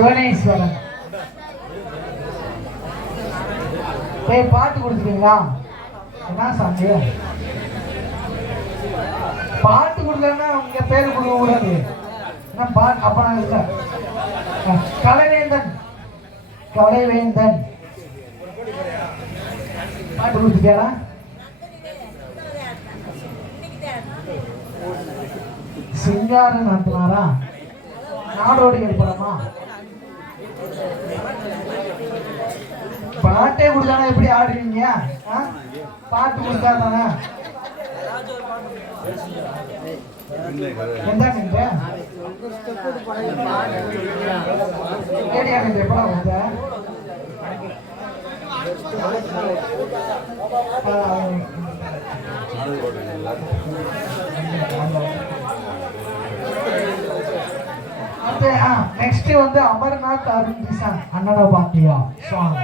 சிவனேஸ்வரன் போய் பாட்டு கொடுத்துட்டீங்களா? என்ன சாமி பாட்டு கொடுக்கலன்னா உங்க பேரு கொடுக்க கூடாது. என்ன பாட்டு அப்ப நான் இல்ல. கலைவேந்தன் கலைவேந்தன் பாட்டு கொடுத்துட்டியாடா? சிங்கார நடத்தினாரா? நாடோடிகள் படமா? பாட்டே கொடுத்தானா எப்படி ஆடுவீங்க? பாட்டு கொடுத்தாதானே எந்த நீங்க ஏடியா நீங்க எப்படா வந்த? நெக்ஸ்ட் வந்து அமர்நாத் அருண் கிஷான் அண்ணனை பாத்தியா சாங்.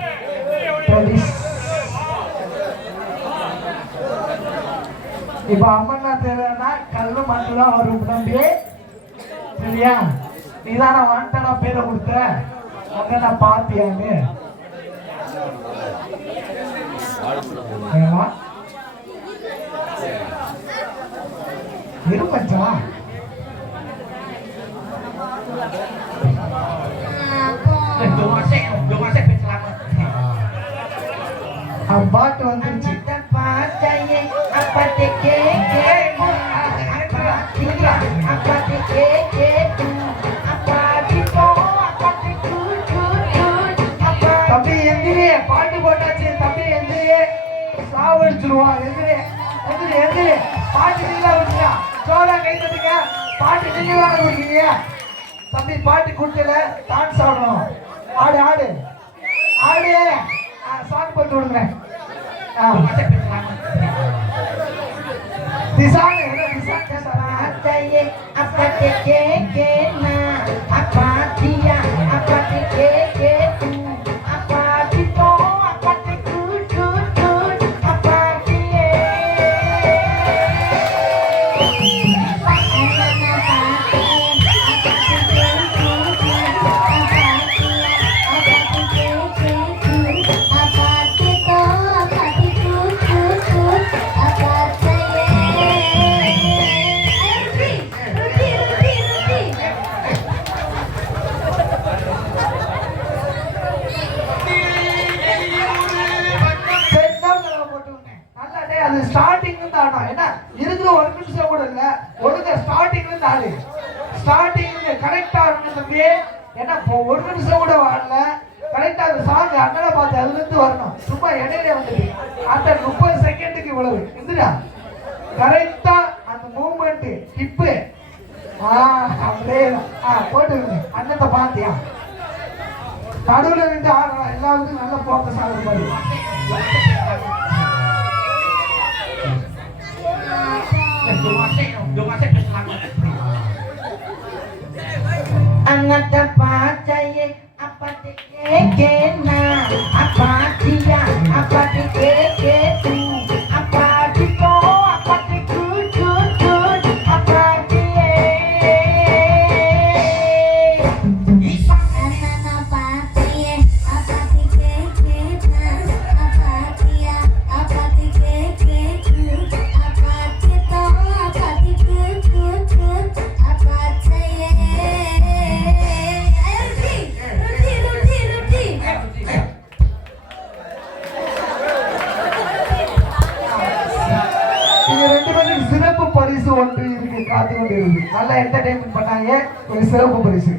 இப்ப அமர்நாத் கல்லு மட்டும்தான் வரும் தம்பி, சரியா? நீதான வாண்டடா பேரை கொடுத்த அண்ணனை பாத்தியான்னு இருப்பச்சா பாட்டு வந்துருச்சு. தம்பி எந்திரியே, பாட்டு போட்டாச்சு. தம்பி எந்திரியே, சாவடிச்சிருவான். எந்திரியே எந்திரி எந்திரி. பாட்டு நீங்களா விட்டுங்க, சோழா கை தட்டுங்க. பாட்டு நீங்களா விடுறீங்க. தம்பி பாட்டு கொடுக்கல, டான்ஸ் ஆடணும். ஆடு ஆடு ஆடு. சாங் போட்டு விடுங்க. திசாங்க அப்படி கே அப்பாத்தியா அப்படி கே அப்பாத்தி போ அப்படி கூட்டு அப்பாத்தியே ஒரு நிமிஷம் கூட வரல. கரெக்டா அந்த சாங் அண்ணனை பார்த்து அதுல இருந்து வரணும். சும்மா இடையில வந்துட்டு அந்த 30 செகண்டுக்கு இவ்வளவு இருந்துடா. கரெக்டா அந்த மூவ்மெண்ட் டிப்பு அப்படியே போட்டுருங்க. அண்ணத்தை பார்த்தியா? நடுவில் நின்று ஆடுறா. எல்லாருக்கும் நல்ல போக்கஸ் ஆகுற மாதிரி. Anata pacaye apa dikeke na apa dia apa dikeke tu apa diko apa dikudu apa dia anana pacaye apa dikeke na apa dia apa dikeke tu apa dito apa dikudu apa dia. சிறப்பு பரிசு ஒன்று இருக்கு, காத்து கொண்டு இருக்கு. நல்லா entertainment பண்ணாங்க. ஒரு சிறப்பு பரிசு